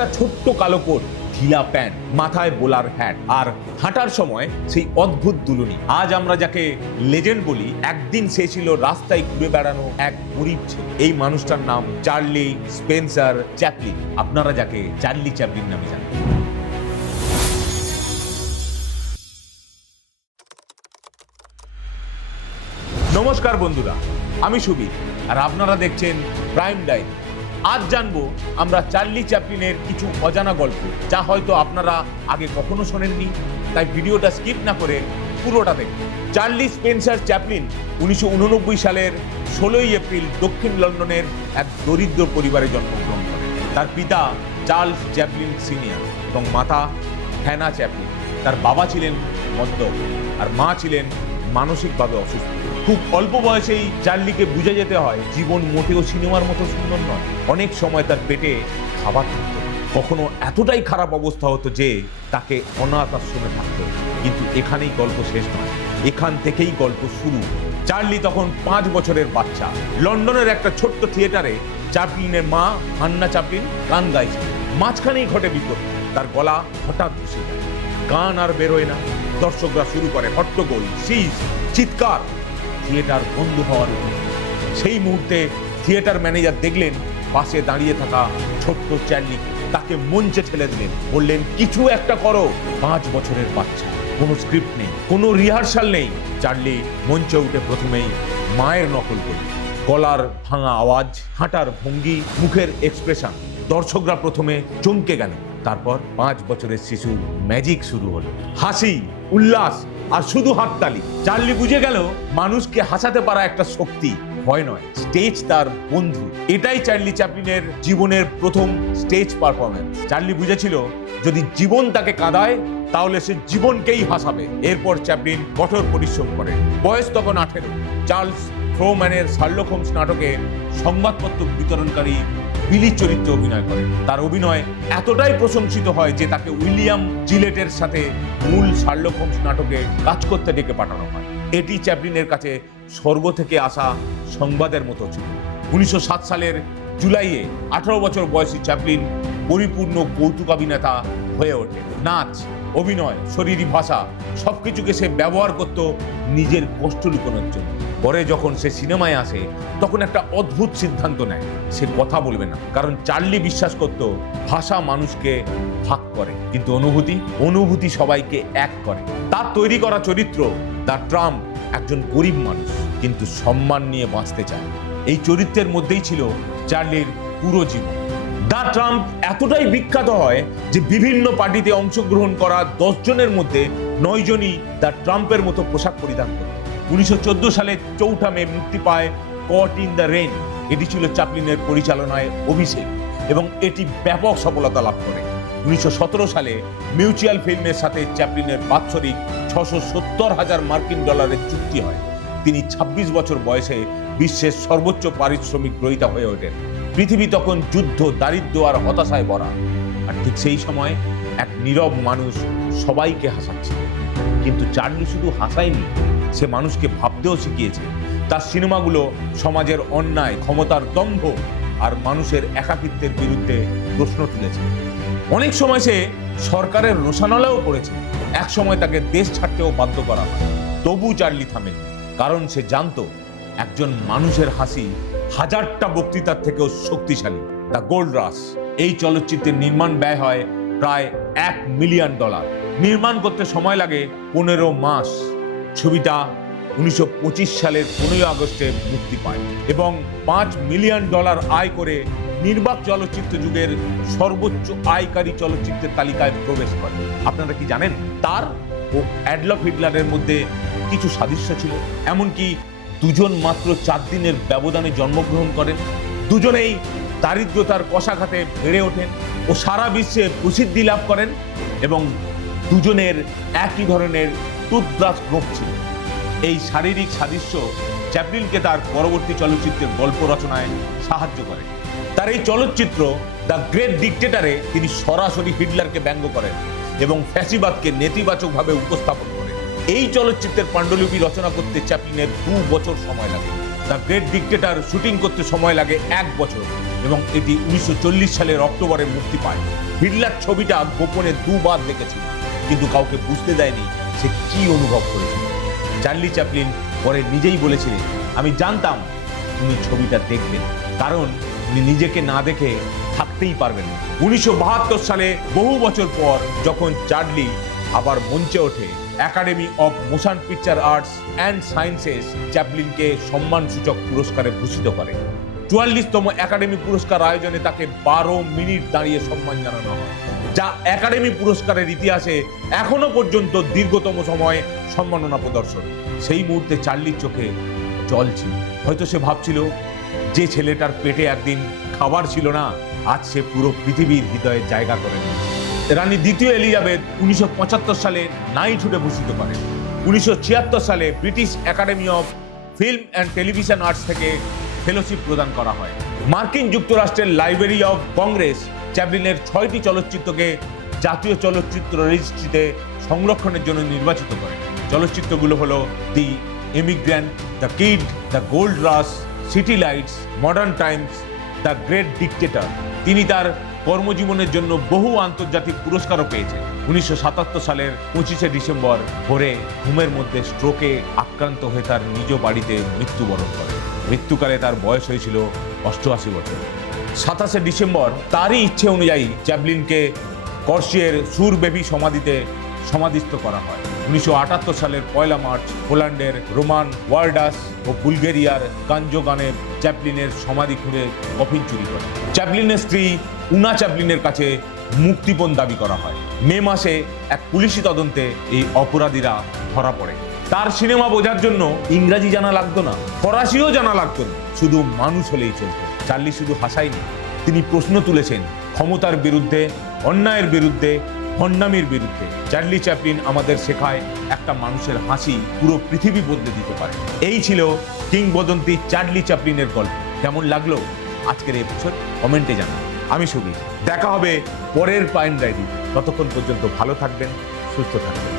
একটা ছোট্ট কালো কোট, ঢিলা প্যান্ট, মাথায় বোলার হ্যাট, আর হাঁটার সময় সেই অদ্ভুত দুলুনি। আজ আমরা যাকে লেজেন্ড বলি, একদিন সে ছিল রাস্তায় ঘুরে বেড়ানো এক গরিব ছেলে। এই মানুষটার নাম চার্লি স্পেন্সার চ্যাপলিন, আপনারা যাকে চার্লি চ্যাপলিন নামে জানেন। নমস্কার বন্ধুরা, আমি সুবীর আর আপনারা দেখছেন প্রাইম টাইম। আজ জানবো আমরা চার্লি চ্যাপলিনের কিছু অজানা গল্প, যা হয়তো আপনারা আগে কখনো শোনেননি। তাই ভিডিওটা স্কিপ না করে পুরোটা দেখুন। চার্লি স্পেন্সার চ্যাপলিন 1989 সালের 16 এপ্রিল দক্ষিণ লন্ডনের এক দরিদ্র পরিবারে জন্মগ্রহণ করেন। তার পিতা চার্লস চ্যাপলিন সিনিয়র এবং মাতা হ্যানা চ্যাপলিন। তার বাবা ছিলেন মদ্যপ আর মা ছিলেন মানসিকভাবে অসুস্থ। খুব অল্প বয়সেই চার্লিকে বুঝে যেতে হয় জীবন মোটেও সিনেমার মতো সুন্দর নয়। অনেক সময় তার পেটে খাবার থাকত, কখনো এতটাই খারাপ অবস্থা হতো যে তাকে অনাথ আশ্রমে থাকতো। কিন্তু এখানেই গল্প শেষ নয়, এখান থেকেই গল্প শুরু। চার্লি তখন 5 বছরের বাচ্চা। লন্ডনের একটা ছোট্ট থিয়েটারে চ্যাপলিনের মা হান্না চ্যাপলিন গান গাইছে। মাঝখানেই ঘটে বিপদ, তার গলা হঠাৎ বসে যায়, গান আর বেরোয় না। দর্শকরা শুরু করে হট্টগোল, শীষ, চিৎকার। থিয়েটার বন্ধ হওয়ার সেই মুহূর্তে থিয়েটার ম্যানেজার দেখলেন পাশে দাঁড়িয়ে থাকা ছোট্ট চার্লিকে। তাকে মঞ্চে ঠেলে দিলেন, বললেন কিছু একটা করো। 5 বছরের বাচ্চা, কোনো স্ক্রিপ্ট নেই, কোনো রিহার্সাল নেই। চার্লি মঞ্চে উঠে প্রথমেই মায়ের নকল করল। গলার ভাঙা আওয়াজ, হাঁটার ভঙ্গি, মুখের এক্সপ্রেশন। দর্শকরা প্রথমে চমকে গেল। তারপর 5 বছরের শিশুর ম্যাজিক শুরু হলো। হাসি, উল্লাস আর শুধু হাততালি। চার্লি বুঝে গেল মানুষকে হাসাতে পারা একটা শক্তি, ভয় নয়। স্টেজ তার বন্ধু। এটাই চার্লি চ্যাপলিনের জীবনের প্রথম স্টেজ পারফরমেন্স। চার্লি বুঝেছিল যদি জীবন তাকে কাঁদায় তাহলে সে জীবনকেই হাসাবে। এরপর চ্যাপলিন কঠোর পরিশ্রম করেন। বয়স তখন 18। চার্লস ফ্রোম্যানের শার্লক হোমস নাটকে সংবাদপত্র বিতরণকারী বিলি চরিত্রে অভিনয় করেন। তার অভিনয় এতটাই প্রশংসিত হয় যে তাকে উইলিয়াম জিলেটের সাথে মূল শার্লক হোমস নাটকে কাজ করতে ডেকে পাঠানো হয়। এটি চ্যাপলিনের কাছে স্বর্গ থেকে আসা সংবাদের মতো ছিল। 1907 সালের জুলাইয়ে 18 বছর বয়সী চ্যাপলিন পরিপূর্ণ কৌতুকাভিনেতা হয়ে ওঠে। নাচ, অভিনয়, শরীরী ভাষা সবকিছুকে সে ব্যবহার করত নিজের কষ্ট লুকানোর জন্য। পরে যখন সে সিনেমায় আসে তখন একটা অদ্ভুত সিদ্ধান্ত নেয়, সে কথা বলবে না। কারণ চার্লি বিশ্বাস করত ভাষা মানুষকে ভাগ করে, কিন্তু অনুভূতি সবাইকে এক করে। তার তৈরি করা চরিত্র দ্য ট্রাম্প একজন গরিব মানুষ কিন্তু সম্মান নিয়ে বাঁচতে চায়। এই চরিত্রের মধ্যেই ছিল চার্লির পুরো জীবন। দ্য ট্রাম্প এতটাই বিখ্যাত হয় যে বিভিন্ন পার্টিতে অংশগ্রহণ করা 10 জনের মধ্যে 9 জনই দ্য ট্রাম্পের মতো পোশাক পরিধান করে। 1914 সালে 4 মে মুক্তি পায় কট ইন দ্য রেইন। এটি ছিল চ্যাপলিনের পরিচালনায় অভিষেক এবং এটি ব্যাপক সফলতা লাভ করে। 1917 সালে মিউচুয়াল ফিল্মের সাথে চ্যাপলিনের বাৎসরিক $670,000 মার্কিন ডলারের চুক্তি হয়। তিনি 26 বছর বয়সে বিশ্বের সর্বোচ্চ পারিশ্রমিক গ্রহীতা হয়ে ওঠেন। পৃথিবী তখন যুদ্ধ, দারিদ্র্য আর হতাশায় ভরা। আর ঠিক সেই সময় এক নীরব মানুষ সবাইকে হাসাচ্ছে। কিন্তু চার্লি শুধু হাসায়নি, সে মানুষকে ভাবতেও শিখিয়েছে। তার সিনেমাগুলো সমাজের অন্যায়, ক্ষমতার দম্ভ আর মানুষের একাকিত্বের বিরুদ্ধে প্রশ্ন তুলেছে। অনেক সময় সে সরকারের রোষানলেও পড়েছে। এক সময় তাকে দেশ ছাড়তেও বাধ্য করা হয়। তবু চার্লি থামেনি, কারণ সে জানতো একজন মানুষের হাসি হাজারটা বক্তৃতার থেকেও শক্তিশালী। দ্য গোল্ড রাশ এই চলচ্চিত্রের নির্মাণ ব্যয় হয় প্রায় $1 মিলিয়ন। নির্মাণ করতে সময় লাগে 15 মাস। ছবিটা 1925 সালের 15 আগস্টে মুক্তি পায় এবং $5 মিলিয়ন আয় করে নির্বাক চলচ্চিত্র যুগের সর্বোচ্চ আয়কারী চলচ্চিত্রের তালিকায় প্রবেশ করে। আপনারা কি জানেন তার ও অ্যাডলফ হিটলারের মধ্যে কিছু সাদৃশ্য ছিল? এমনকি দুজন মাত্র 4 দিনের ব্যবধানে জন্মগ্রহণ করেন। দুজনেই দারিদ্রতার কষাঘাতে বেড়ে ওঠেন ও সারা বিশ্বে প্রসিদ্ধি লাভ করেন এবং দুজনের একই ধরনের টুথব্রাশ গোঁফ ছিল। এই শারীরিক সাদৃশ্য চ্যাপলিনকে তার পরবর্তী চলচ্চিত্রের গল্প রচনায় সাহায্য করে। তার এই চলচ্চিত্র দ্য গ্রেট ডিক্টেটরে তিনি সরাসরি হিটলারকে ব্যঙ্গ করেন এবং ফ্যাসিবাদকে নেতিবাচকভাবে উপস্থাপন করেন। এই চলচ্চিত্রের পাণ্ডুলিপি রচনা করতে চ্যাপলিনের 2 বছর সময় লাগে। দ্য গ্রেট ডিক্টেটর শুটিং করতে সময় লাগে 1 বছর এবং এটি 1940 সালের অক্টোবরে মুক্তি পায়। হিটলার ছবিটা গোপনে 2 বার দেখেছিল, কিন্তু কাউকে বুঝতে দেয়নি সে কি অনুভব করেছিল। চার্লি চ্যাপলিন পরে নিজেই বলেছিলেন, আমি জানতাম উনি ছবিটা দেখবেন, কারণ উনি নিজেকে না দেখে থাকতেই পারবেন না। 1972 সালে বহু বছর পর যখন চার্লি আবার মঞ্চে ওঠে, Academy of Motion Picture Arts and Sciences চ্যাপলিনকে সম্মানসূচক পুরস্কারে ভূষিত করে। 44তম একাডেমি পুরস্কার আয়োজনে তাকে 12 মিনিট দাঁড়িয়ে সম্মান জানানো হয়, যা একাডেমি পুরস্কারের ইতিহাসে এখনো পর্যন্ত দীর্ঘতম সময় সম্মাননা প্রদর্শন। সেই মুহূর্তে চার্লির চোখে জল ছিল। হয়তো সে ভাবছিল, যে ছেলেটার পেটে একদিন খাবার ছিল না, আজ সে পুরো পৃথিবীর হৃদয়ে জায়গা করে নিয়েছে। রানী দ্বিতীয় এলিজাবেথ 1975 সালে নাইটহুডে ভূষিত করেন। 1976 সালে British academy of film and television arts থেকে ফেলোশিপ প্রদান করা হয়। মার্কিন যুক্তরাষ্ট্রের লাইব্রেরি অফ কংগ্রেস চ্যাপলিনের 6টি চলচ্চিত্রকে জাতীয় চলচ্চিত্র রেজিস্ট্রিতে সংরক্ষণের জন্য নির্বাচিত করে। চলচ্চিত্রগুলো হলো the Emigrant, the Kid, the Gold Rush, City Lights, Modern Times, the Great Dictator. তিনি তার কর্মজীবনের জন্য বহু আন্তর্জাতিক পুরস্কারও পেয়েছেন। 1977 সালের 25শে ডিসেম্বর ভোরে ঘুমের মধ্যে স্ট্রোকে আক্রান্ত হয়ে তার নিজ বাড়িতে মৃত্যুবরণ করেন। মৃত্যুকালে তার বয়স হয়েছিল 88 বছর। 27শে ডিসেম্বর তারই ইচ্ছে অনুযায়ী চ্যাপলিনকে কর্সিয়ের সুরবেবী সমাধিতে সমাধিস্থ করা হয়। 1978 সালের 1 মার্চ পোল্যান্ডের রোমান ওয়ার্ডাস ও বুলগেরিয়ার কাঞ্জোগানে চ্যাপলিনের সমাধি খুঁড়ে কফিন চুরি করে। চ্যাপলিনের স্ত্রী উনা চ্যাপলিনের কাছে মুক্তিপণ দাবি করা হয়। মে মাসে এক পুলিশি তদন্তে এই অপরাধীরা ধরা পড়ে। তার সিনেমা বোঝার জন্য ইংরাজি জানা লাগতো না, ফরাসিও জানা লাগতো না, শুধু মানুষ হলেই চলতো। চার্লি শুধু হাসায়নি, তিনি প্রশ্ন তুলেছেন ক্ষমতার বিরুদ্ধে, অন্যায়ের বিরুদ্ধে, ভণ্ডামির বিরুদ্ধে। চার্লি চ্যাপলিন আমাদের শেখায় একটা মানুষের হাসি পুরো পৃথিবী বদলে দিতে পারে। এই ছিল কিংবদন্তি চার্লি চ্যাপলিনের গল্প। কেমন লাগলো আজকের এপিসোড কমেন্টে জানান। আমি সুবীর, দেখা হবে পরের প্রাইম ডায়েরি। ততক্ষণ পর্যন্ত ভালো থাকবেন, সুস্থ থাকবেন।